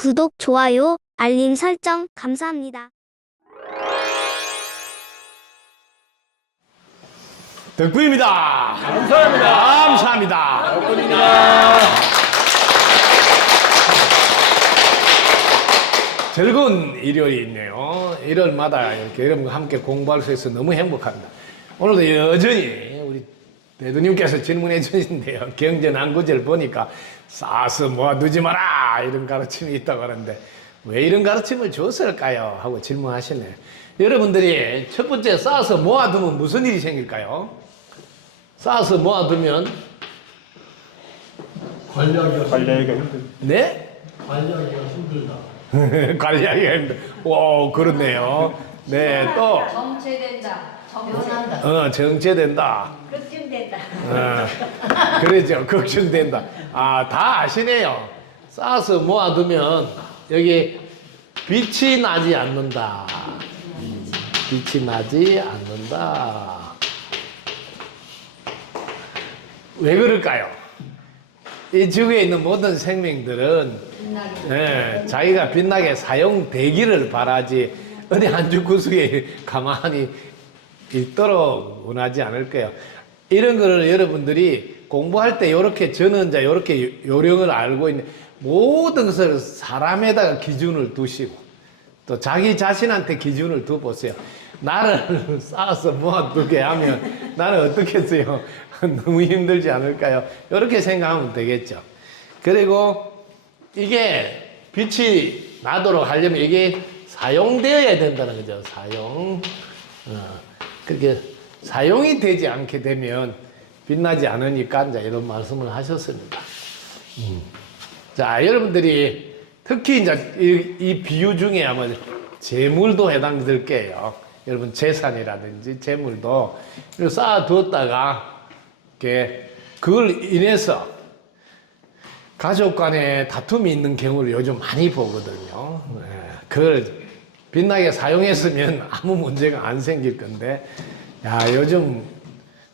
구독, 좋아요, 알림 설정 감사합니다. 덕분입니다. 감사합니다. 감사합니다. 덕분입니다. 즐거운 일요일이 있네요. 일요일마다 이렇게 여러분과 함께 공부할 수 있어서 너무 행복합니다. 오늘도 여전히 우리 대두님께서 질문해 주신데요. 경전 한 구절 보니까 싸서 모아두지 마라 이런 가르침이 있다고 하는데 왜 이런 가르침을 줬을까요? 하고 질문하시네요. 여러분들이 첫 번째 쌓아서 모아두면 무슨 일이 생길까요? 쌓아서 모아두면 관리하기가 힘들다. 네? 관리하기가 힘들다. 관리하기가 힘들어. 오, 그렇네요. 네, 또 정체된다. 정체된다. 정체된다. 걱정된다. 그러죠. 걱정된다. 아, 다 아시네요. 쌓아서 모아두면 여기 빛이 나지 않는다. 빛이 나지 않는다. 왜 그럴까요? 이 지구에 있는 모든 생명들은 자기가 빛나게 사용되기를 바라지 어디 한 주 구석에 가만히 있도록 원하지 않을 거예요. 이런 거를 여러분들이 공부할 때 이렇게 전원자 이렇게 요령을 알고 있는 모든 것을 사람에다가 기준을 두시고 또 자기 자신한테 기준을 두보세요. 나를 쌓아서 모아두게 하면 나는 어떻게 했어요? 너무 힘들지 않을까요? 이렇게 생각하면 되겠죠. 그리고 이게 빛이 나도록 하려면 이게 사용되어야 된다는 거죠. 그렇게 사용이 되지 않게 되면 빛나지 않으니까 이제 이런 말씀을 하셨습니다. 자, 여러분들이 특히 이제 이 비유 중에 아마 재물도 해당될 거예요. 여러분 재산이라든지 재물도 쌓아두었다가 이렇게 그걸 인해서 가족 간에 다툼이 있는 경우를 요즘 많이 보거든요. 그걸 빛나게 사용했으면 아무 문제가 안 생길 건데, 야, 요즘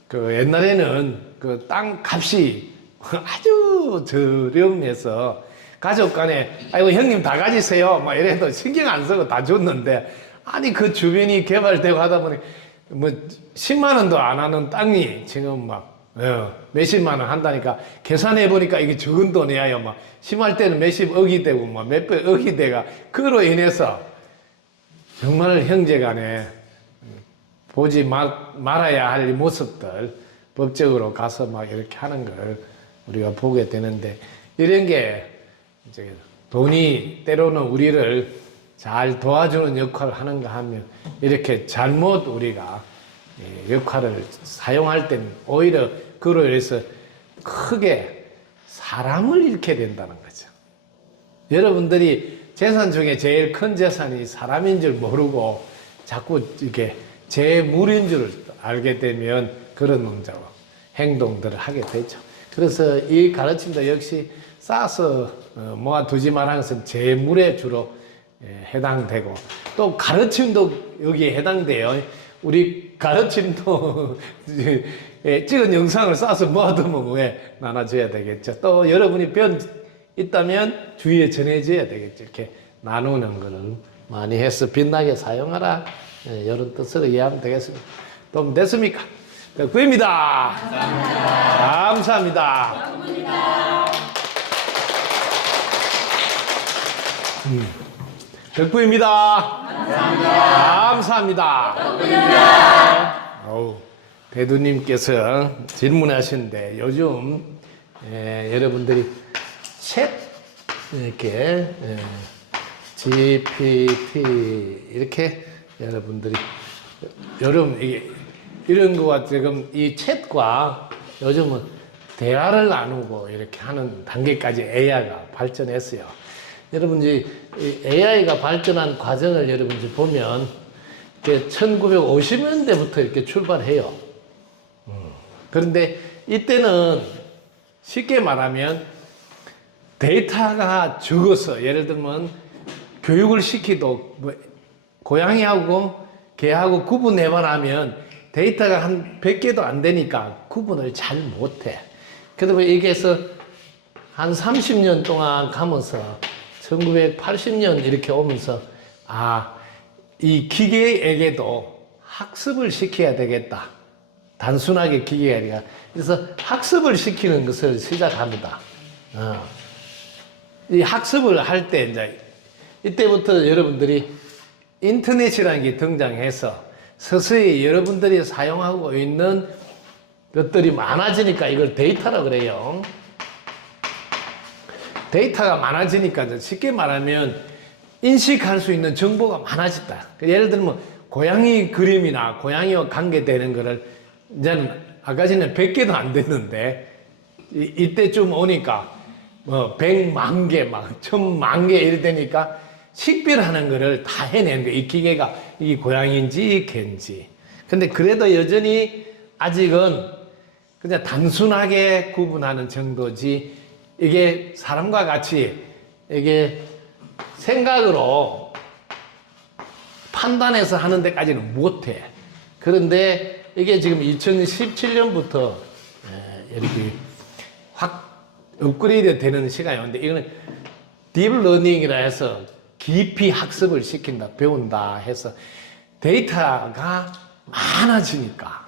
그 옛날에는 그 땅 값이 아주 저렴해서 가족 간에 아이고 형님 다 가지세요 막 이래도 신경 안 쓰고 다 줬는데, 아니 그 주변이 개발되고 하다 보니 뭐 10만 원도 안 하는 땅이 지금 막 몇십만 원 한다니까 계산해 보니까 이게 적은 돈이야요. 막 심할 때는 몇십억이 되고 막 몇백억이 돼가 그로 인해서 정말 형제 간에 보지 말아야 할 모습들 법적으로 가서 막 이렇게 하는 걸 우리가 보게 되는데, 이런 게 이제 돈이 때로는 우리를 잘 도와주는 역할을 하는가 하면 이렇게 잘못 우리가 역할을 사용할 때는 오히려 그로 인해서 크게 사람을 잃게 된다는 거죠. 여러분들이 재산 중에 제일 큰 재산이 사람인 줄 모르고 자꾸 이렇게 재물인 줄 알게 되면 그런 농자와 행동들을 하게 되죠. 그래서 이 가르침도 역시 쌓아서 모아두지 말라는 것은 재물에 주로 해당되고, 또 가르침도 여기에 해당돼요. 우리 가르침도 찍은 영상을 쌓아서 모아두면 왜 나눠줘야 되겠죠. 또 여러분이 있다면 주위에 전해줘야 되겠죠. 이렇게 나누는 거를 많이 해서 빛나게 사용하라. 이런 뜻으로 이해하면 되겠습니다. 도움 됐습니까? 덕분입니다. 감사합니다. 덕분입니다. 감사합니다. 대두님께서 질문하시는데 요즘 여러분들이 챗 이렇게 GPT 이렇게 여러분들이 이런 거와 지금 이 챗과 요즘은 대화를 나누고 이렇게 하는 단계까지 AI가 발전했어요. 여러분 이제 AI가 발전한 과정을 여러분 이제 보면 1950년대부터 이렇게 출발해요. 그런데 이때는 쉽게 말하면 데이터가 적어서, 예를 들면 교육을 시키도 뭐 고양이하고 개하고 구분해 말하면 데이터가 한 100개도 안 되니까 구분을 잘 못해. 그러다 보니 여기에서 한 30년 동안 가면서 1980년 이렇게 오면서 이 기계에게도 학습을 시켜야 되겠다. 단순하게 기계가 아니라. 그래서 학습을 시키는 것을 시작합니다. 이 학습을 할 때 이제 이때부터 여러분들이 인터넷이라는 게 등장해서 서서히 여러분들이 사용하고 있는 것들이 많아지니까 이걸 데이터라고 그래요. 데이터가 많아지니까 쉽게 말하면 인식할 수 있는 정보가 많아졌다. 예를 들면 고양이 그림이나 고양이와 관계되는 거를 이제는 아까 전에 100개도 안 됐는데 이때쯤 오니까 뭐 100만 개, 막 1000만 개 이래 되니까 식별하는 거를 다 해내는 거예요. 이 기계가 이게 고양이인지 개인지. 근데 그래도 여전히 아직은 그냥 단순하게 구분하는 정도지 이게 사람과 같이 이게 생각으로 판단해서 하는 데까지는 못해. 그런데 이게 지금 2017년부터 이렇게 확 업그레이드 되는 시간이 오는데 이거는 딥러닝이라 해서 깊이 학습을 시킨다, 배운다 해서 데이터가 많아지니까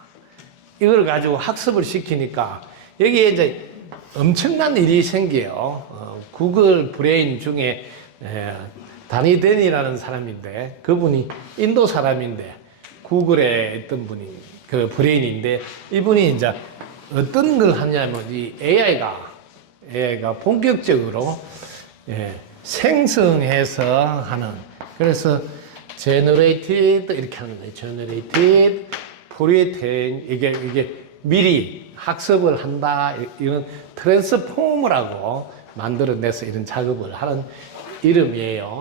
이걸 가지고 학습을 시키니까 여기에 이제 엄청난 일이 생겨요. 구글 브레인 중에 다니 댄이라는 사람인데 그분이 인도 사람인데 구글에 있던 분이 그 브레인인데 이분이 이제 어떤 걸 하냐면 이 AI가 본격적으로 생성해서 하는 그래서 generated 이렇게 하는 거예요. generated pre-trained 이게 미리 학습을 한다 이런 트랜스포머라고 만들어내서 이런 작업을 하는 이름이에요.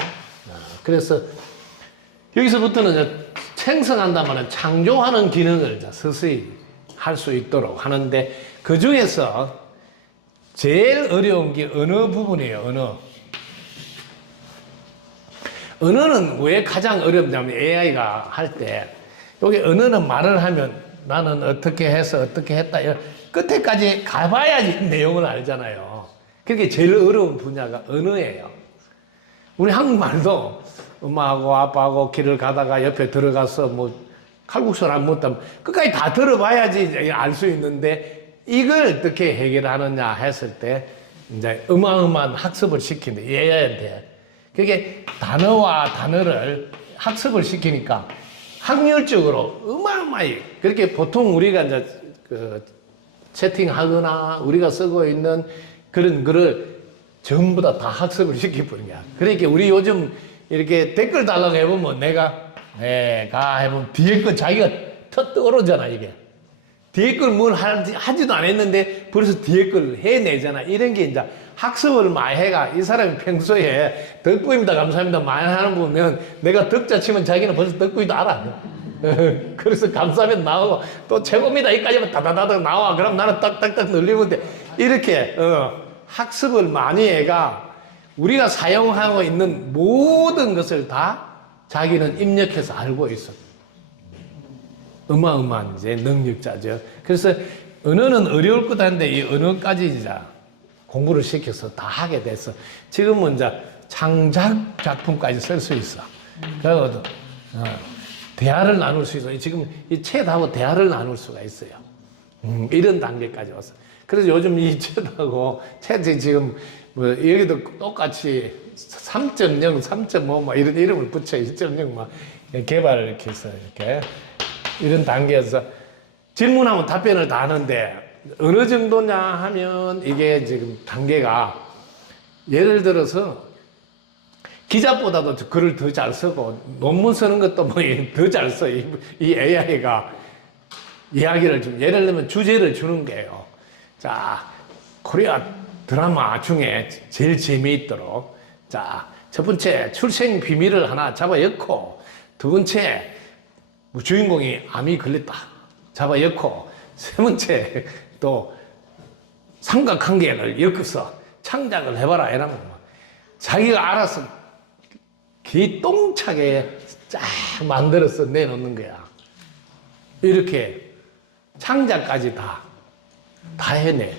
그래서 여기서부터는 생성한다면 창조하는 기능을 서서히 할 수 있도록 하는데 그 중에서 제일 어려운 게 언어 부분이에요. 언어는 왜 가장 어렵냐면 AI가 할 때 여기 언어는 말을 하면 나는 어떻게 해서 어떻게 했다 끝에까지 가봐야지 내용을 알잖아요. 그게 제일 어려운 분야가 언어예요. 우리 한국말도 엄마하고 아빠하고 길을 가다가 옆에 들어가서 뭐 칼국수를 안 먹다면 끝까지 다 들어봐야지 알 수 있는데 이걸 어떻게 해결하느냐 했을 때 이제 어마어마한 학습을 시킨다. 얘한테. 그게 단어와 단어를 학습을 시키니까 확률적으로 어마어마히 그렇게 보통 우리가 이제 그 채팅하거나 우리가 쓰고 있는 그런 거를 전부 다 학습을 시켜버린 거야. 그러니까 우리 요즘 이렇게 댓글 달라고 해보면 내가 해보면 뒤에 거 자기가 터 떠오르잖아, 이게. 뒤에 걸 뭘 하지도 안 했는데 벌써 뒤에 걸 해내잖아. 이런 게 이제 학습을 많이 해가 이 사람이 평소에 덕분입니다, 감사합니다 많이 하는 거 보면 내가 덕자 치면 자기는 벌써 덕분이도 알아. 그래서 감사합니다 나오고 또 최고입니다 이까지만 다다다닥 나와. 그럼 나는 딱딱딱 늘리면 돼. 이렇게 학습을 많이 해가 우리가 사용하고 있는 모든 것을 다 자기는 입력해서 알고 있어. 어마어마한 이제 능력자죠. 그래서 언어는 어려울 것 같은데 이 언어까지 이제 공부를 시켜서 다 하게 돼서 지금은 이제 창작 작품까지 쓸 수 있어. 그래서 대화를 나눌 수 있어. 지금 이 챗하고 대화를 나눌 수가 있어요. 이런 단계까지 왔어. 그래서 요즘 이 챗하고 챗이 지금 뭐 여기도 똑같이 3.0, 3.5 막 이런 이름을 붙여 1.0 막 개발을 이렇게 해서 이렇게 이런 단계에서 질문하면 답변을 다 하는데 어느 정도냐 하면 이게 지금 단계가 예를 들어서 기자보다도 글을 더 잘 쓰고 논문 쓰는 것도 뭐 더 잘 써. 이 AI가 이야기를 좀 예를 들면 주제를 주는 거예요. 자, 코리아 드라마 중에 제일 재미있도록 자, 첫 번째 출생 비밀을 하나 잡아 엮고 두 번째 주인공이 암이 걸렸다. 잡아 엮고 세 번째 또 삼각관계를 엮어서 창작을 해봐라 이런 거. 자기가 알아서 기똥차게 쫙 만들어서 내놓는 거야. 이렇게 창작까지 다 해내.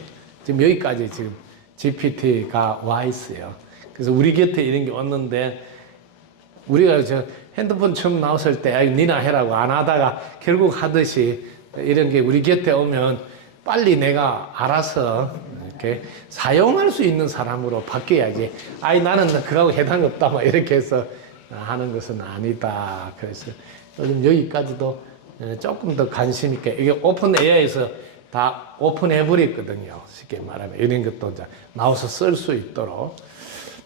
지금 여기까지 지금 GPT가 와 있어요. 그래서 우리 곁에 이런 게 왔는데 우리가 저 핸드폰 처음 나왔을 때 아이 니나 해라고 안 하다가 결국 하듯이 이런 게 우리 곁에 오면 빨리 내가 알아서 이렇게 사용할 수 있는 사람으로 바뀌어야지. 아이 나는 그거하고 해당 없다 막 이렇게 해서 하는 것은 아니다. 그래서 요즘 여기까지도 조금 더 관심 있게 이게 오픈 AI에서 다 오픈해 버렸거든요. 쉽게 말하면 이런 것도 이제 나와서 쓸 수 있도록.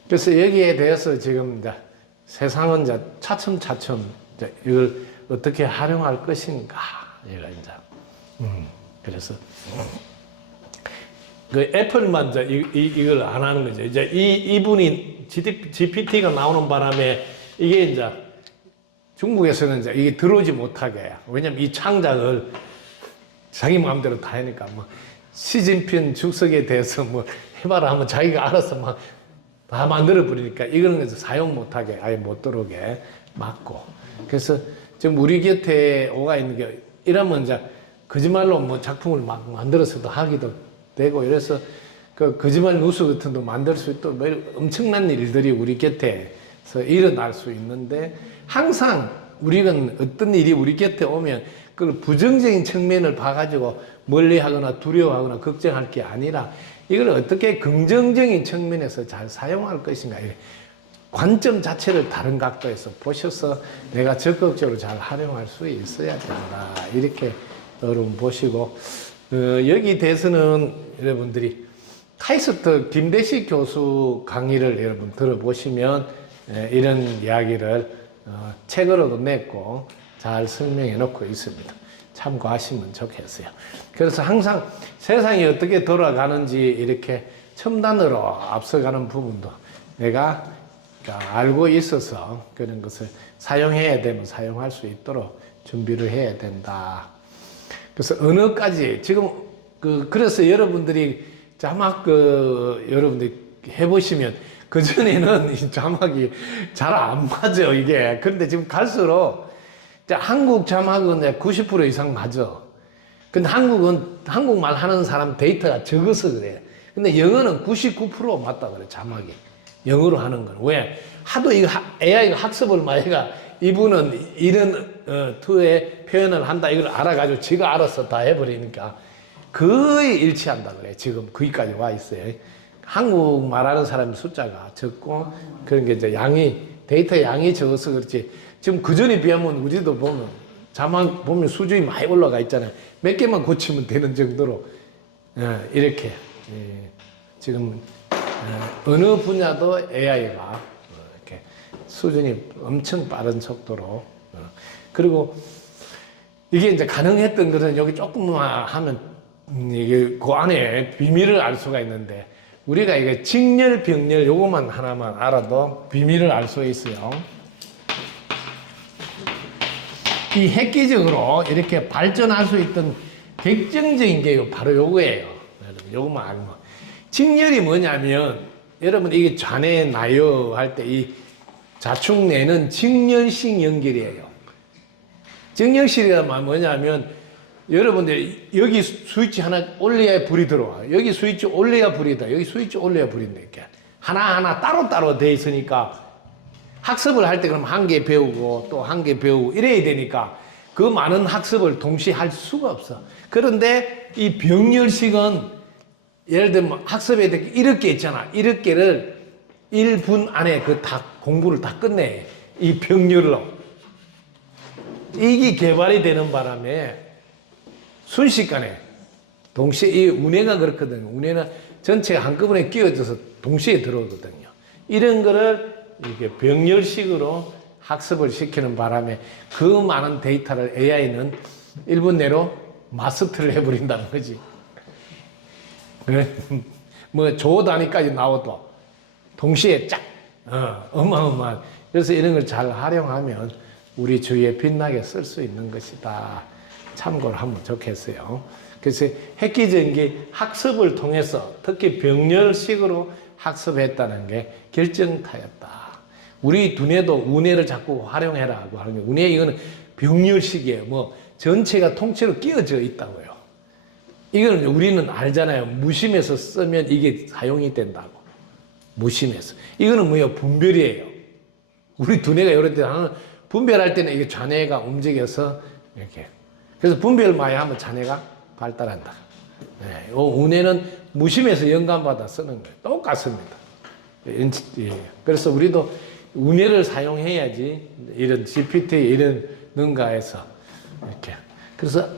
그래서 여기에 대해서 지금 이제 세상은 이제 차츰차츰 이제 이걸 어떻게 활용할 것인가 이거 이제 그래서 그 애플만 이제 이걸 안 하는 거죠. 이제 이분이 GPT가 나오는 바람에 이게 이제 중국에서는 이제 이게 들어오지 못하게 해요. 왜냐면 이 창작을 자기 마음대로 다 하니까 뭐 시진핑 주석에 대해서 뭐 해봐라 하면 자기가 알아서 막 다 만들어 버리니까 이거는 사용 못하게 아예 못 들어오게 막고. 그래서 지금 우리 곁에 오가 있는 게 이러면 이제 거짓말로 뭐 작품을 막 만들어서도 하기도 되고 이래서 그 거짓말 뉴스 같은 거 만들 수 있도록 뭐 엄청난 일들이 우리 곁에서 일어날 수 있는데 항상 우리는 어떤 일이 우리 곁에 오면 그걸 부정적인 측면을 봐가지고 멀리하거나 두려워하거나 걱정할 게 아니라 이걸 어떻게 긍정적인 측면에서 잘 사용할 것인가 관점 자체를 다른 각도에서 보셔서 내가 적극적으로 잘 활용할 수 있어야 된다. 이렇게 여러분 보시고 여기 대해서는 여러분들이 카이스트 김대식 교수 강의를 여러분 들어보시면 이런 이야기를 책으로도 냈고 잘 설명해 놓고 있습니다. 참고하시면 좋겠어요. 그래서 항상 세상이 어떻게 돌아가는지 이렇게 첨단으로 앞서가는 부분도 내가 알고 있어서 그런 것을 사용해야 되면 사용할 수 있도록 준비를 해야 된다. 그래서 언어까지 지금 그래서 여러분들이 자막 여러분들이 해보시면 그 전에는 이 자막이 잘 안 맞아 이게. 그런데 지금 갈수록 한국 자막은 90% 이상 맞아. 근데 한국말 하는 사람 데이터가 적어서 그래. 근데 영어는 99% 맞다 그래, 자막이. 영어로 하는 건. 왜? 하도 이거 AI가 학습을 많이 해가 이분은 이런 투의 표현을 한다 이걸 알아가지고 지가 알아서 다 해버리니까 거의 일치한다 그래. 지금 거기까지 와 있어요. 한국 말하는 사람 숫자가 적고 그런 게 이제 데이터 양이 적어서 그렇지. 지금 그 전에 비하면 우리도 보면 자막 보면 수준이 많이 올라가 있잖아요. 몇 개만 고치면 되는 정도로 이렇게 지금 어느 분야도 AI가 이렇게 수준이 엄청 빠른 속도로 그리고 이게 이제 가능했던 것은 여기 조금만 하면 이게 그 안에 비밀을 알 수가 있는데 우리가 이게 직렬, 병렬 요것만 하나만 알아도 비밀을 알 수 있어요. 이 획기적으로 이렇게 발전할 수 있던 결정적인 게 바로 요거예요. 여러분, 요것만 알면. 직렬이 뭐냐면, 여러분, 이게 좌뇌 나요 할 때 이 자축내는 직렬식 연결이에요. 직렬식이란 뭐냐면, 여러분들, 여기 스위치 하나 올려야 불이 들어와. 여기 스위치 올려야 불이 다. 여기 스위치 올려야 불이 다. 이렇게. 하나하나 따로따로 돼 있으니까, 학습을 할 때 그럼 한 개 배우고 또 한 개 배우고 이래야 되니까 그 많은 학습을 동시에 할 수가 없어. 그런데 이 병렬식은 예를 들면 학습에 대해 이렇게 있잖아. 이렇게를 1분 안에 다 공부를 다 끝내. 이 병렬로. 이게 개발이 되는 바람에 순식간에 동시에 이 운해가 그렇거든요. 운해는 전체가 한꺼번에 끼워져서 동시에 들어오거든요. 이런 거를 이렇게 병렬식으로 학습을 시키는 바람에 그 많은 데이터를 AI는 1분 내로 마스터를 해버린다는 거지. 뭐 조 단위까지 나와도 동시에 쫙 어마어마한. 그래서 이런 걸 잘 활용하면 우리 주위에 빛나게 쓸 수 있는 것이다. 참고를 하면 좋겠어요. 그래서 획기적인 게 학습을 통해서 특히 병렬식으로 학습했다는 게 결정타였다. 우리 두뇌도 운해를 자꾸 활용해라고 하는 게 운해 이거는 병렬식이에요. 뭐 전체가 통째로 끼워져 있다고요. 이거는 우리는 알잖아요. 무심해서 쓰면 이게 사용이 된다고. 무심해서. 이거는 뭐예요? 분별이에요. 우리 두뇌가 이럴 때 하는 분별할 때는 이게 좌뇌가 움직여서 이렇게. 그래서 분별 많이 하면 좌뇌가 발달한다. 네, 우뇌는 무심해서 영감받아 쓰는 거예요. 똑같습니다. 그래서 우리도 우뇌를 사용해야지 이런 GPT 이런 능가에서 이렇게. 그래서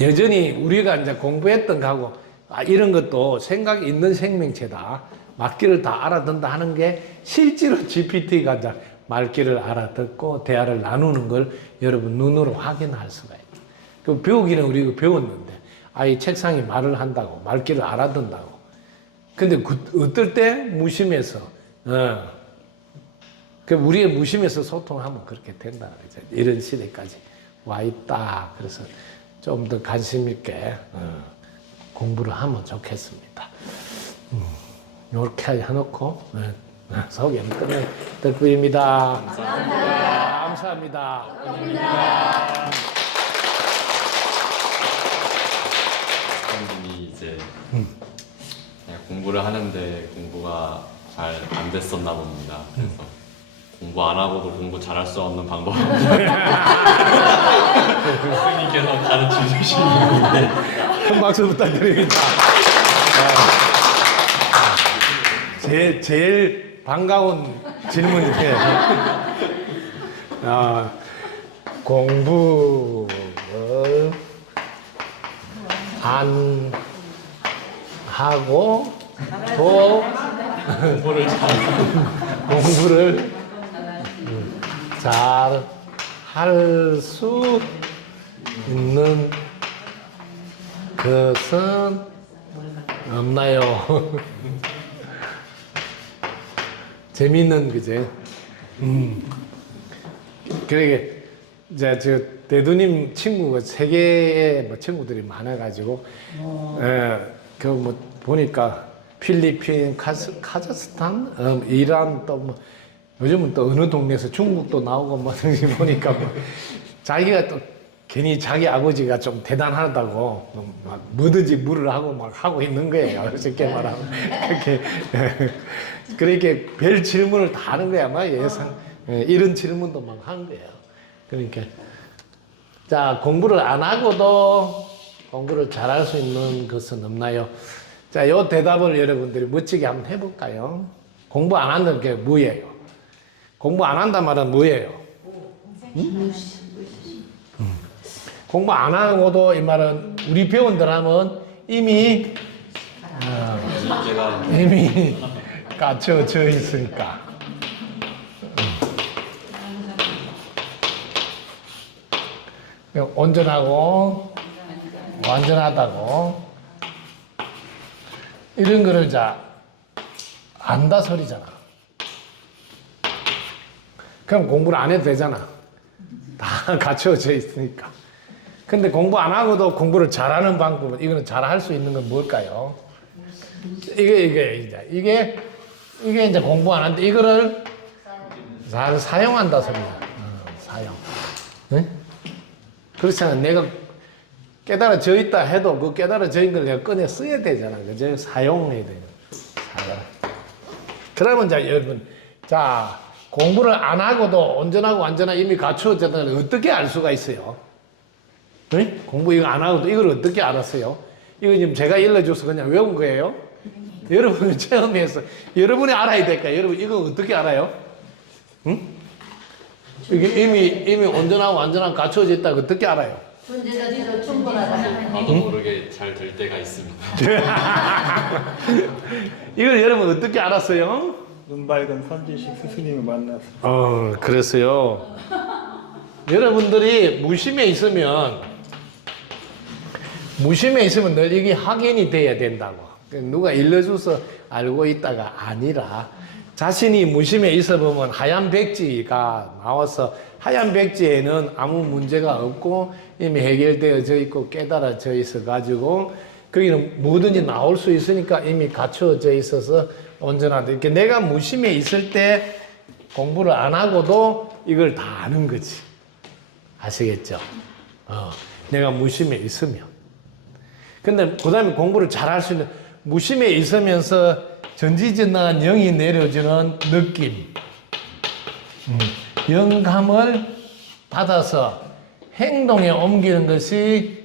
여전히 우리가 이제 공부했던 거하고 이런 것도 생각이 있는 생명체다. 말귀를 다 알아듣는다 하는 게 실제로 GPT가 이제 말귀를 알아듣고 대화를 나누는 걸 여러분 눈으로 확인할 수가 있다. 그 배우기는 우리가 배웠는데 아이 책상이 말을 한다고 말귀를 알아듣는다고. 근데 어떨 때 무심해서 그 우리의 무심해서 소통하면 그렇게 된다. 이런 시대까지 와 있다. 그래서 좀 더 관심 있게 공부를 하면 좋겠습니다. 이렇게 해놓고 소개는 끝낼 뿐입니다. 감사합니다. 선생님이 이제 그냥 공부를 하는데 공부가 잘 안 됐었나 봅니다. 그래서 공부 안 하고도 공부 잘할 수 없는 방법을 선생님께서 가르쳐 주시는데 큰 박수 부탁드립니다. 제일 반가운 질문이에요. 공부를 안 하고 또 공부를 잘 할 수 있는 것은 없나요? 재밌는 그제. 그러게 이제 저 대두님 친구가 세계에 뭐 친구들이 많아가지고, 그 뭐 보니까 필리핀, 카자흐스탄, 이란 또 뭐 요즘은 또 어느 동네에서 중국도 나오고 뭐 등등 보니까 뭐 자기가 또 괜히 자기 아버지가 좀 대단하다고 막 뭐든지 물을 하고 막 하고 있는 거예요. 쉽게 말하면 그렇게 별 질문을 다 하는 거야. 막 예상 이런 질문도 막 한 거예요. 그러니까 자, 공부를 안 하고도 공부를 잘할 수 있는 것은 없나요? 자, 요 대답을 여러분들이 멋지게 한번 해볼까요? 공부 안 한다는 게 뭐예요? 공부 안 한단 말은 뭐예요? 공부 안 하고도 이 말은 우리 배운들 하면 이미 이미 갇혀져 있으니까. 온전하고 완전하다고 이런 거를 자 안다 소리잖아. 그럼 공부를 안 해도 되잖아. 다 갖춰져 있으니까. 근데 공부 안 하고도 공부를 잘하는 방법은 이거는 잘할 수 있는 건 뭘까요? 이게 이제 공부 안 하는데 이거를 잘 사용한다 소리야. 사용. 네? 그렇잖아. 내가 깨달아져 있다 해도 그 깨달아져 있는 걸 내가 꺼내 써야 되잖아. 그죠? 사용해야 돼요. 그러면 자, 여러분. 자, 공부를 안 하고도 온전하고 완전하게 이미 갖추어졌다는 걸 어떻게 알 수가 있어요? 네? 공부 이거 안 하고도 이걸 어떻게 알았어요? 이거 지금 제가 일러줘서 그냥 외운 거예요? 여러분이 체험해서 여러분이 알아야 될까요? 여러분 이거 어떻게 알아요? 응? 이게 이미 온전하고 완전하게 갖추어져 있다고 어떻게 알아요? 존재자체로 충분하다. 나도 모르게 잘 될 때가 있습니다. 이걸 여러분 어떻게 알았어요? 눈 밝은 선지식 스승님을 만나서 그래서요. 여러분들이 무심해 있으면 늘 이게 확인이 돼야 된다고. 누가 일러줘서 알고 있다가 아니라 자신이 무심해 있어 보면 하얀 백지가 나와서 하얀 백지에는 아무 문제가 없고 이미 해결되어져 있고 깨달아져 있어 가지고 거기는 뭐든지 나올 수 있으니까 이미 갖춰져 있어서 온전하다. 이렇게 내가 무심해 있을 때 공부를 안 하고도 이걸 다 아는 거지. 아시겠죠? 내가 무심해 있으면. 근데 그 다음에 공부를 잘 할 수 있는 무심해 있으면서 전지전능한 영이 내려주는 느낌, 영감을 받아서 행동에 옮기는 것이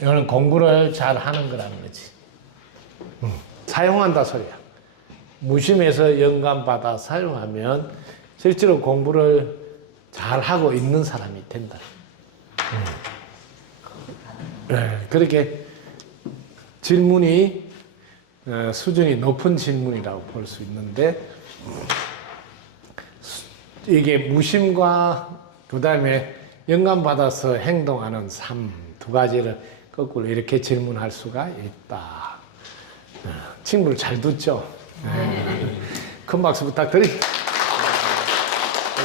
이거는 공부를 잘 하는 거라는 거지. 사용한다 소리야. 무심해서 영감 받아 사용하면 실제로 공부를 잘 하고 있는 사람이 된다. 그렇게 질문이 수준이 높은 질문이라고 볼 수 있는데, 이게 무심과 그 다음에 영감 받아서 행동하는 삶 두 가지를 거꾸로 이렇게 질문할 수가 있다. 친구를 잘 듣죠? 큰 박수 부탁드립니다.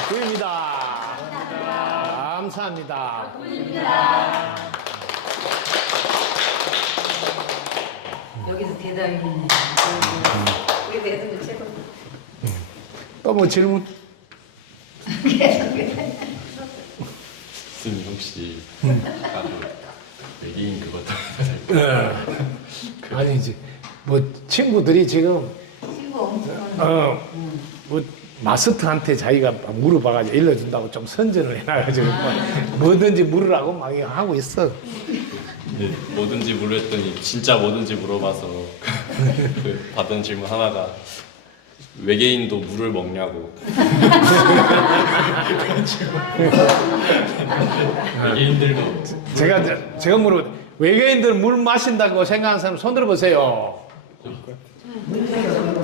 구입니다. 감사합니다. 여기서 대답이 있네. 이게 대답이 최고. 또 뭐 질문? 스님 혹시 외계인 그것도 아니지. 뭐 친구들이 지금 친구 엄청 뭐 마스터한테 자기가 물어봐가지고 일러준다고 좀 선전을 해놔가지고 뭐든지 물으라고 막 하고 있어. 네, 뭐든지 물었더니 진짜 뭐든지 물어봐서 그 받은 질문 하나가 외계인도 물을 먹냐고. 외계인들도 제가 물어 외계인들 물 마신다고 생각하는 사람 손 들어보세요.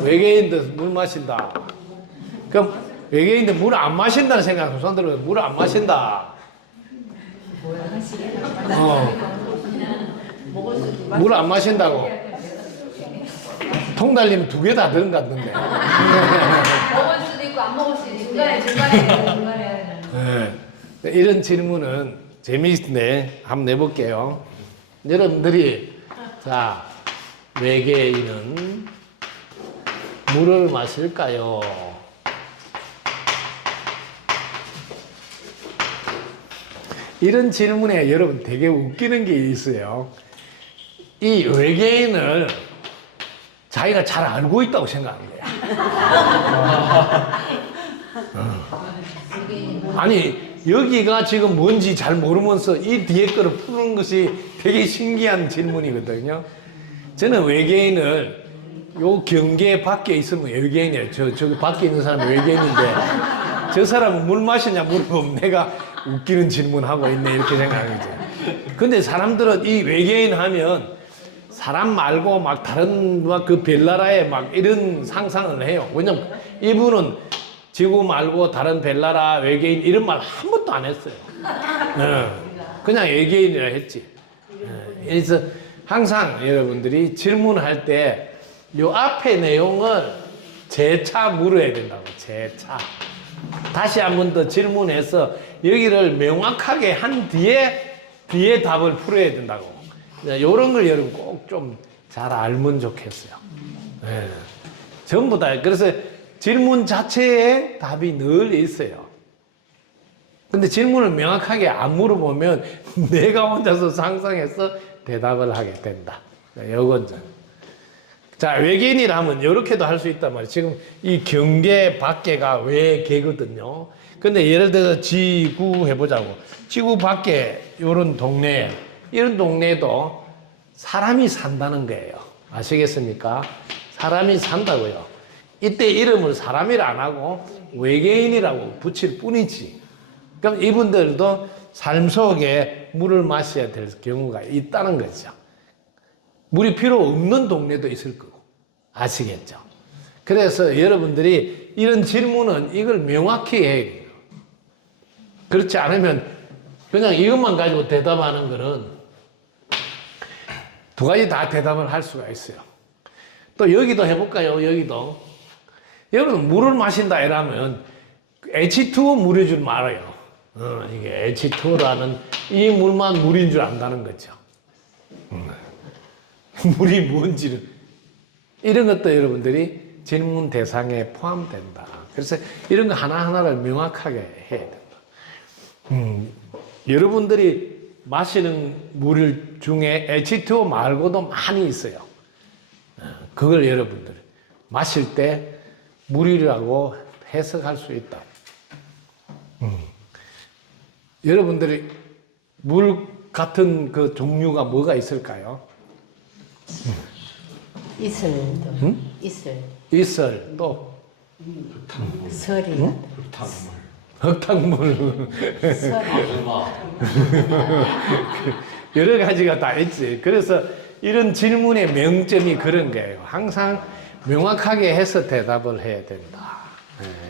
외계인들 물 마신다. 그럼 외계인들 물 안 마신다는 생각하는 손 들어보세요. 물 안 마신다. 물 안 마신다고. 통 달리면 두 개 다 들은 것 같던데. 먹을 수도 있고 안 먹을 수도 있고 중간에 네. 이런 질문은 재미있는데 한번 내볼게요. 여러분들이 자 외계인은 물을 마실까요? 이런 질문에 여러분 되게 웃기는 게 있어요. 이 외계인을 자기가 잘 알고 있다고 생각하는 거야. 아니 여기가 지금 뭔지 잘 모르면서 이 뒤에 거를 푸는 것이 되게 신기한 질문이거든요. 저는 외계인을 요 경계 밖에 있으면 외계인이에요. 저기 밖에 있는 사람이 외계인인데 저 사람은 물 마시냐 물어보면 내가 웃기는 질문하고 있네 이렇게 생각하죠. 근데 사람들은 이 외계인 하면 사람 말고 막 다른 막 그 별나라에 막 이런 상상을 해요. 왜냐면 이분은 지구 말고 다른 별나라 외계인 이런 말 한 번도 안 했어요. 그냥 외계인이라 했지. 그래서 항상 여러분들이 질문할 때 요 앞에 내용을 재차 물어야 된다고. 재차. 다시 한 번 더 질문해서 여기를 명확하게 한 뒤에 답을 풀어야 된다고. 이런 걸 여러분 꼭 좀 잘 알면 좋겠어요. 네. 전부 다. 그래서 질문 자체에 답이 늘 있어요. 근데 질문을 명확하게 안 물어보면 내가 혼자서 상상해서 대답을 하게 된다. 요건 자, 외계인이라면 이렇게도 할 수 있단 말이에요. 지금 이 경계 밖에가 외계거든요. 근데 예를 들어서 지구 해보자고. 지구 밖에 이런 동네, 이런 동네에도 사람이 산다는 거예요. 아시겠습니까? 사람이 산다고요. 이때 이름을 사람이라 안 하고 외계인이라고 붙일 뿐이지. 그럼 이분들도 삶 속에 물을 마셔야 될 경우가 있다는 거죠. 물이 필요 없는 동네도 있을 거고. 아시겠죠? 그래서 여러분들이 이런 질문은 이걸 명확히 해야 돼요. 그렇지 않으면 그냥 이것만 가지고 대답하는 거는 두 가지 다 대답을 할 수가 있어요. 또 여기도 해볼까요? 여기도. 여러분 물을 마신다 이러면 H2O 물인 줄 말아요. 이게 H2O라는 이 물만 물인 줄 안다는 거죠. 물이 뭔지를. 이런 것도 여러분들이 질문 대상에 포함된다. 그래서 이런 거 하나하나를 명확하게 해야 된다. 여러분들이 마시는 물 중에 H2O 말고도 많이 있어요. 그걸 여러분들 마실 때 물이라고 해석할 수 있다. 여러분들이 물 같은 그 종류가 뭐가 있을까요? 이슬도 이슬 이슬, 또 설이 흙탕물. 설이 여러 가지가 다 있지. 그래서 이런 질문의 명점이 그런 거예요. 항상 명확하게 해서 대답을 해야 된다.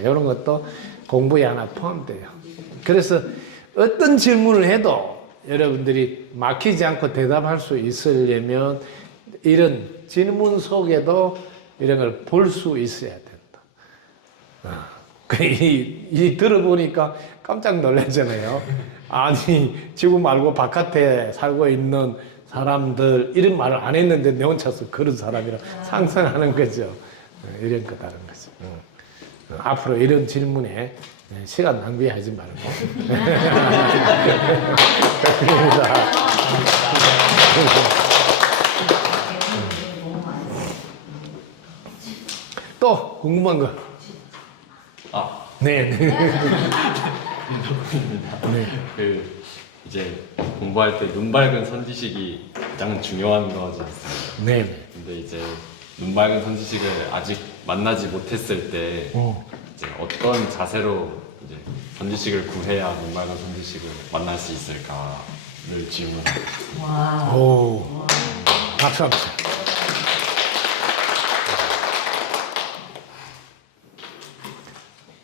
이런 것도 공부에 하나 포함돼요. 그래서 어떤 질문을 해도 여러분들이 막히지 않고 대답할 수 있으려면 이런 질문 속에도 이런 걸 볼 수 있어야 된다. 이 들어보니까 깜짝 놀라잖아요. 아니, 지구 말고 바깥에 살고 있는 사람들, 이런 말을 안 했는데 내 혼자서 그런 사람이라 상상하는 거죠. 이런 거다는 거죠. 앞으로 이런 질문에 시간 낭비하지 말고. 그렇습니다. 또 궁금한 거. 네. 그 이제 공부할 때 눈 밝은 선지식이 가장 중요한 거지 않습니까? 네. 근데 이제 눈 밝은 선지식을 아직 만나지 못했을 때 이제 어떤 자세로 이제 선지식을 구해야 눈 밝은 선지식을 만날 수 있을까를 질문합니다. 오. 박수 한번.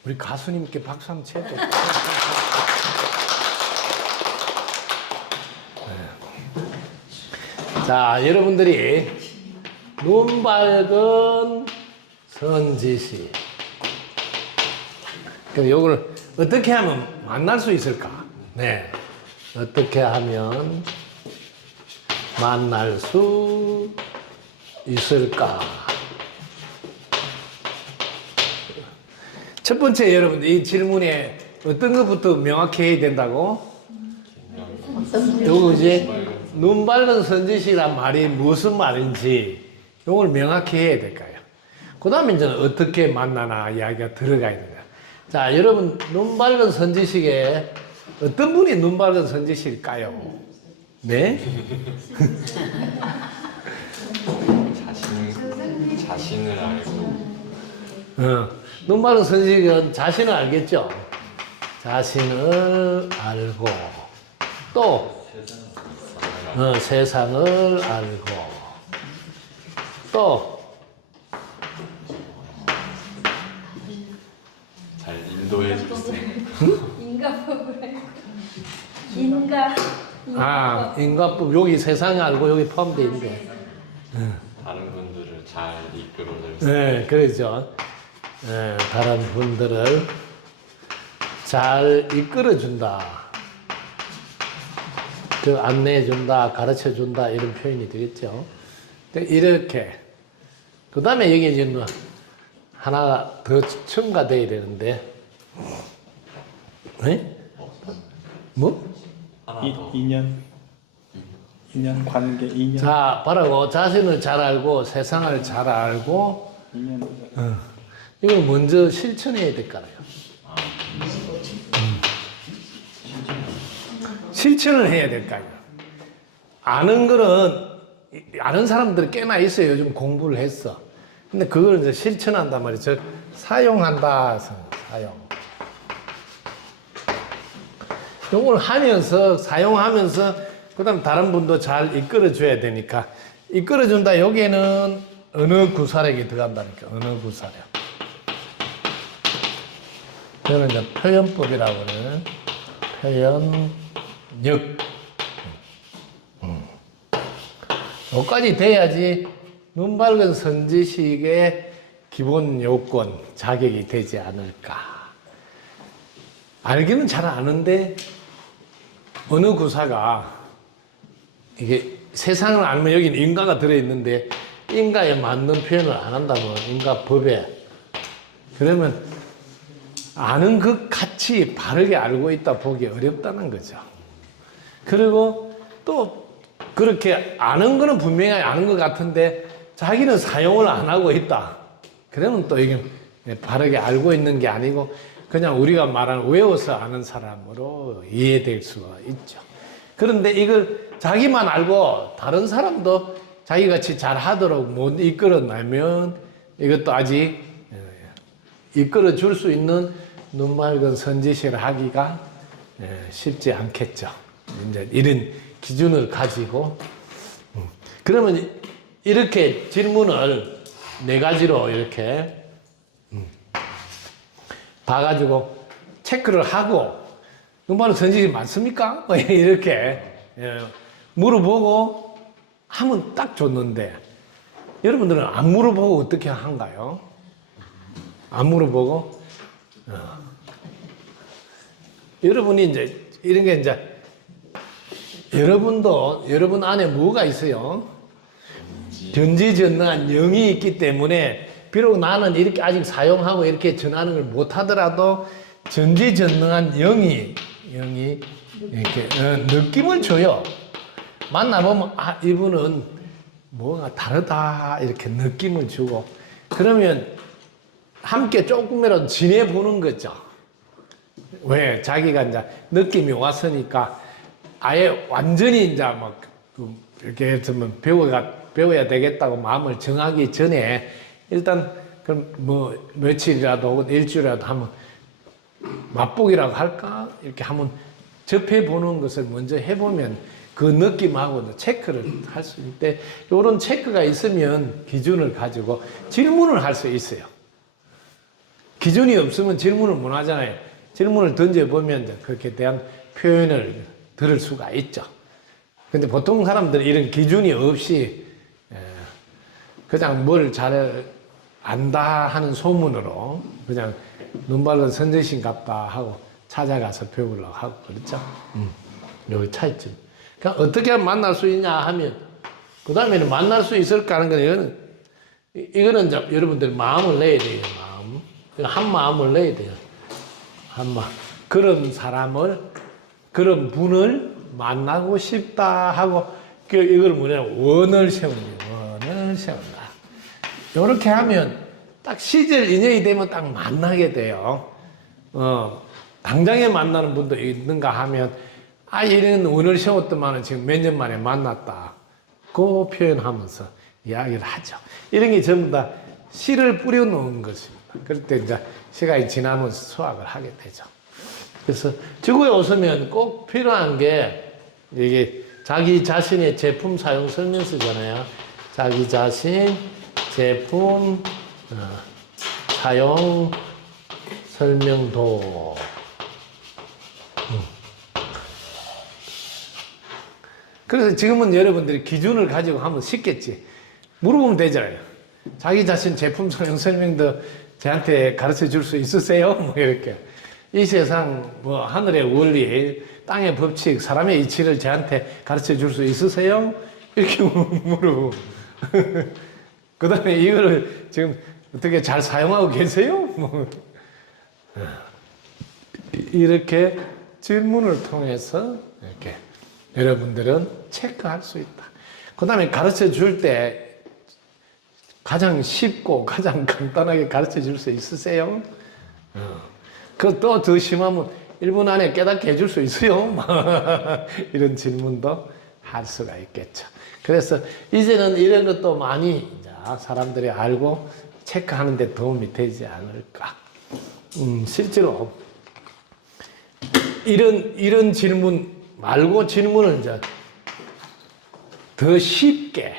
우리 가수님께 박수 한번 쳐줘. 자, 여러분들이 눈 밝은 선지식. 그럼 이걸 어떻게 하면 만날 수 있을까? 네. 어떻게 하면 만날 수 있을까? 첫 번째 여러분들 이 질문에 어떤 것부터 명확히 해야 된다고? 요거 이제 눈 밝은 선지식이란 말이 무슨 말인지 요걸 명확히 해야 될까요? 그 다음에 이제 어떻게 만나나 이야기가 들어가야 됩니다. 자, 여러분 눈 밝은 선지식에 어떤 분이 눈 밝은 선지식일까요? 네? 자신을 알고 눈 밝은 선지식은 자신을 알겠죠? 자신을 알고 또 세상을 알고 또 잘 인도해 주세요. 인가법을 알고. 인과법 여기 세상을 알고 여기 포함되어 있는데 다른 분들을 잘 이끌어줄 수 네, 그렇죠. 네, 다른 분들을 잘 이끌어준다. 그 안내해준다, 가르쳐준다, 이런 표현이 되겠죠. 이렇게. 그 다음에 여기 이제 하나 더 첨가돼야 되는데, 네? 뭐? 인연 관계 인연 자, 바라고 자신을 잘 알고 세상을 잘 알고 인연 이걸 먼저 실천해야 될 거아요. 실천을 해야 될 거 아니에요. 아는 거는 아는 사람들이 꽤나 있어요. 요즘 공부를 했어. 근데 그걸 이제 실천한단 말이에요. 즉 사용한다. 사용. 이걸 하면서 사용하면서 그다음 다른 분도 잘 이끌어 줘야 되니까 이끌어 준다. 여기에는 언어 구사력이 들어간다니까. 언어 구사력. 이거는 이제 표현법이라고 하는 표현력. 여기까지 돼야지 눈 밝은 선지식의 기본 요건, 자격이 되지 않을까. 알기는 잘 아는데 언어 구사가 이게 세상을 알면 여기는 인가가 들어있는데 인가에 맞는 표현을 안 한다면 인가법에 그러면 아는 것 같이 바르게 알고 있다 보기 어렵다는 거죠. 그리고 또 그렇게 아는 거는 분명히 아는 것 같은데 자기는 사용을 안 하고 있다. 그러면 또 이게 바르게 알고 있는 게 아니고 그냥 우리가 말하는 외워서 아는 사람으로 이해될 수가 있죠. 그런데 이걸 자기만 알고 다른 사람도 자기같이 잘 하도록 못 이끌어내면 이것도 아직 이끌어 줄 수 있는 눈 맑은 선지시를 하기가 쉽지 않겠죠. 이제 이런 기준을 가지고 그러면 이렇게 질문을 4가지로 이렇게 봐가지고 체크를 하고 눈 맑은 선지시 맞습니까? 이렇게 물어보고 하면 딱 좋는데 여러분들은 안 물어보고 어떻게 한가요? 안 물어보고 여러분이 이제 이런 게 이제 여러분 안에 뭐가 있어요? 전지전능한 영이 있기 때문에 비록 나는 이렇게 아직 사용하고 이렇게 전하는 걸 못하더라도 전지전능한 영이 이렇게 느낌을 줘요. 만나보면 아 이분은 뭐가 다르다 이렇게 느낌을 주고 그러면 함께 조금이라도 지내보는 거죠. 왜? 자기가 이제 느낌이 왔으니까 아예 완전히 이제 막 이렇게 했으면 배워야 되겠다고 마음을 정하기 전에 일단 그럼 뭐 며칠이라도 혹은 일주일이라도 한번 맛보기라고 할까? 이렇게 한번 접해보는 것을 먼저 해보면 그 느낌하고 체크를 할 수 있는데 이런 체크가 있으면 기준을 가지고 질문을 할 수 있어요. 기준이 없으면 질문을 못 하잖아요. 질문을 던져보면 그렇게 대한 표현을 들을 수가 있죠. 근데 보통 사람들은 이런 기준이 없이 그냥 뭘 잘 안다 하는 소문으로 그냥 눈 밝은 선지신 같다 하고 찾아가서 배우려고 하고 그렇죠. 여기 차이점. 그러니까 어떻게 하면 만날 수 있냐 하면 그 다음에는 만날 수 있을까 하는 건 이거는 이제 여러분들 마음을 내야 돼요. 한 마음을 내야 돼요. 한 마음. 그런 사람을, 그런 분을 만나고 싶다 하고, 이걸 뭐냐면, 원을 세우는 거예요. 원을 세운다. 이렇게 하면, 딱 시절 인연이 되면 딱 만나게 돼요. 당장에 만나는 분도 있는가 하면, 아, 이런 원을 세웠더만은 지금 몇 년 만에 만났다. 그 표현하면서 이야기를 하죠. 이런 게 전부 다 씨를 뿌려놓은 것입니다. 그럴 때 이제 시간이 지나면 수확을 하게 되죠. 그래서 지구에 오시면 꼭 필요한 게 이게 자기 자신의 제품 사용 설명서잖아요. 자기 자신 제품 사용 설명도. 그래서 지금은 여러분들이 기준을 가지고 하면 쉽겠지. 물어보면 되잖아요. 자기 자신 제품 사용 설명도 저한테 가르쳐 줄 수 있으세요? 뭐 이렇게. 이 세상 뭐 하늘의 원리, 땅의 법칙, 사람의 이치를 저한테 가르쳐 줄 수 있으세요? 이렇게 물어보고. 그 다음에 이거를 지금 어떻게 잘 사용하고 계세요? 뭐. 이렇게 질문을 통해서 이렇게 여러분들은 체크할 수 있다. 그 다음에 가르쳐 줄 때 가장 쉽고 가장 간단하게 가르쳐 줄 수 있으세요? 그 또 더 심하면 1분 안에 깨닫게 해줄 수 있어요? 이런 질문도 할 수가 있겠죠. 그래서 이제는 이런 것도 많이 이제 사람들이 알고 체크하는 데 도움이 되지 않을까. 실제로 이런 질문 말고 질문을 이제 더 쉽게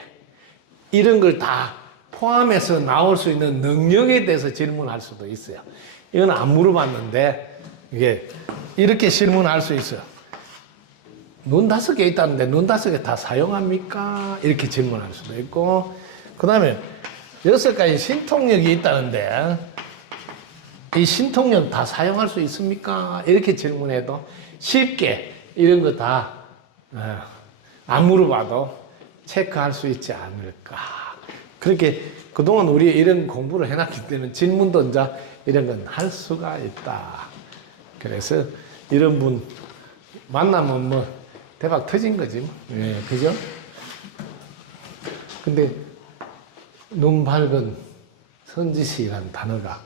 이런 걸 다 포함해서 나올 수 있는 능력에 대해서 질문할 수도 있어요. 이건 안 물어봤는데 이게 이렇게 질문할 수 있어요. 눈 5개 있다는데 눈 5개 다 사용합니까? 이렇게 질문할 수도 있고 그 다음에 6가지 신통력이 있다는데 이 신통력 다 사용할 수 있습니까? 이렇게 질문해도 쉽게 이런 거 다 안 물어봐도 체크할 수 있지 않을까. 그렇게 그동안 우리 이런 공부를 해놨기 때문에 질문도 이제 이런 건 할 수가 있다. 그래서 이런 분 만나면 뭐 대박 터진 거지. 예, 그죠? 근데 눈 밝은 선지식이라는 단어가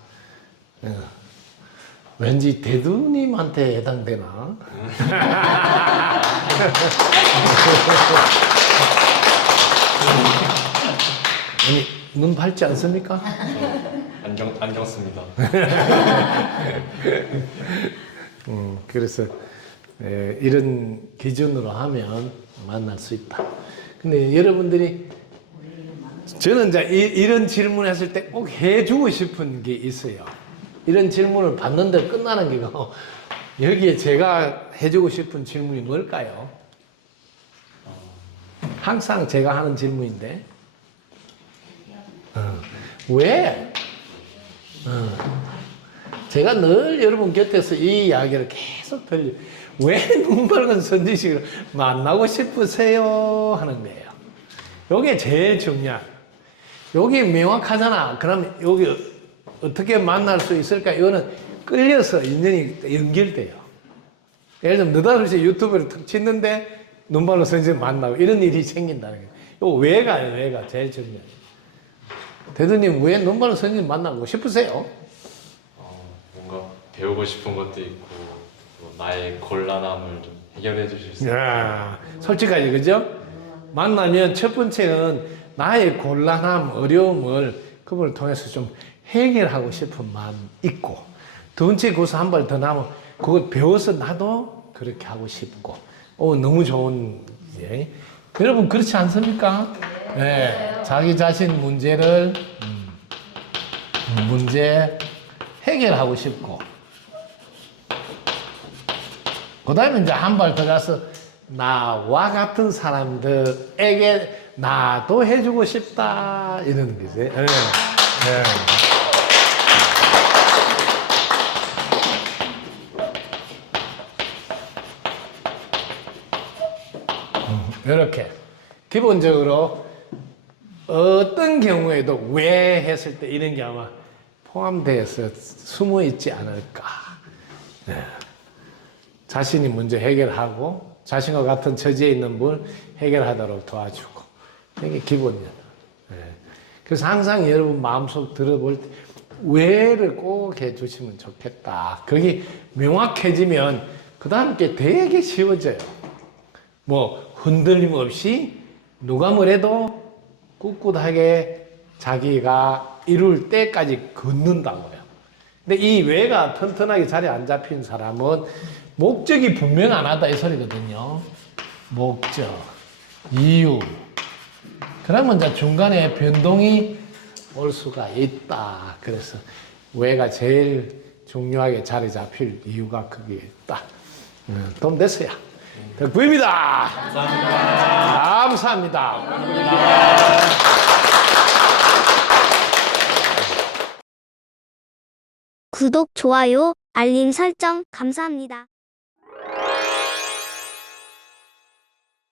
왠지 대두님한테 해당되나? 아니, 눈 밝지 않습니까? 안경 씁니다. 그래서 이런 기준으로 하면 만날 수 있다. 근데 여러분들이 저는 이제 이런 질문을 했을 때 꼭 해주고 싶은 게 있어요. 이런 질문을 받는데 끝나는 게 여기에 제가 해주고 싶은 질문이 뭘까요? 항상 제가 하는 질문인데 왜? 제가 늘 여러분 곁에서 이 이야기를 계속 들려. 왜 눈밝은 선지식을 만나고 싶으세요? 하는 거예요. 요게 제일 중요한. 요게 명확하잖아. 그럼 여기 어떻게 만날 수 있을까? 이거는 끌려서 인연이 연결돼요. 예를 들면 느닷없이 유튜브를 툭 치는데 눈발로 선지를 만나고 이런 일이 생긴다는 거예요. 요 왜가요, 왜가 제일 중요해요. 대두님 왜 눈발로 선지를 만나고 싶으세요? 뭔가 배우고 싶은 것도 있고 또 나의 곤란함을 좀 해결해 주실 수 있어요. 야, 솔직하지, 그죠? 만나면 첫 번째는 나의 곤란함, 어려움을 그분을 통해서 좀 해결하고 싶은 마음 있고, 두 번째 거기서 한 발 더 나면 그걸 배워서 나도 그렇게 하고 싶고, 너무 좋은, 예. 여러분 그렇지 않습니까? 네. 자기 자신 문제 해결하고 싶고, 그 다음에 이제 한 발 더 가서 나와 같은 사람들에게 나도 해주고 싶다 이런 거지. 네. 네. 이렇게 기본적으로 어떤 경우에도 왜 했을 때 이런 게 아마 포함되어서 숨어 있지 않을까. 네. 자신이 먼저 해결하고 자신과 같은 처지에 있는 분을 해결하도록 도와주고 이게 기본이야. 네. 그래서 항상 여러분 마음속 들어볼 때 왜를 꼭 해주시면 좋겠다. 그게 명확해지면 그 다음 게 되게 쉬워져요. 뭐 흔들림 없이 누가 뭐래도 꿋꿋하게 자기가 이룰 때까지 걷는다고요. 근데 이 왜가 튼튼하게 자리에 안 잡힌 사람은 목적이 분명 안 하다 이 소리거든요. 목적, 이유. 그러면 이제 중간에 변동이 올 수가 있다. 그래서 왜가 제일 중요하게 자리 잡힐 이유가 그게 있다. 도움 됐어요. 덕분입니다. 감사합니다. 구독, 좋아요, 알림 설정 감사합니다.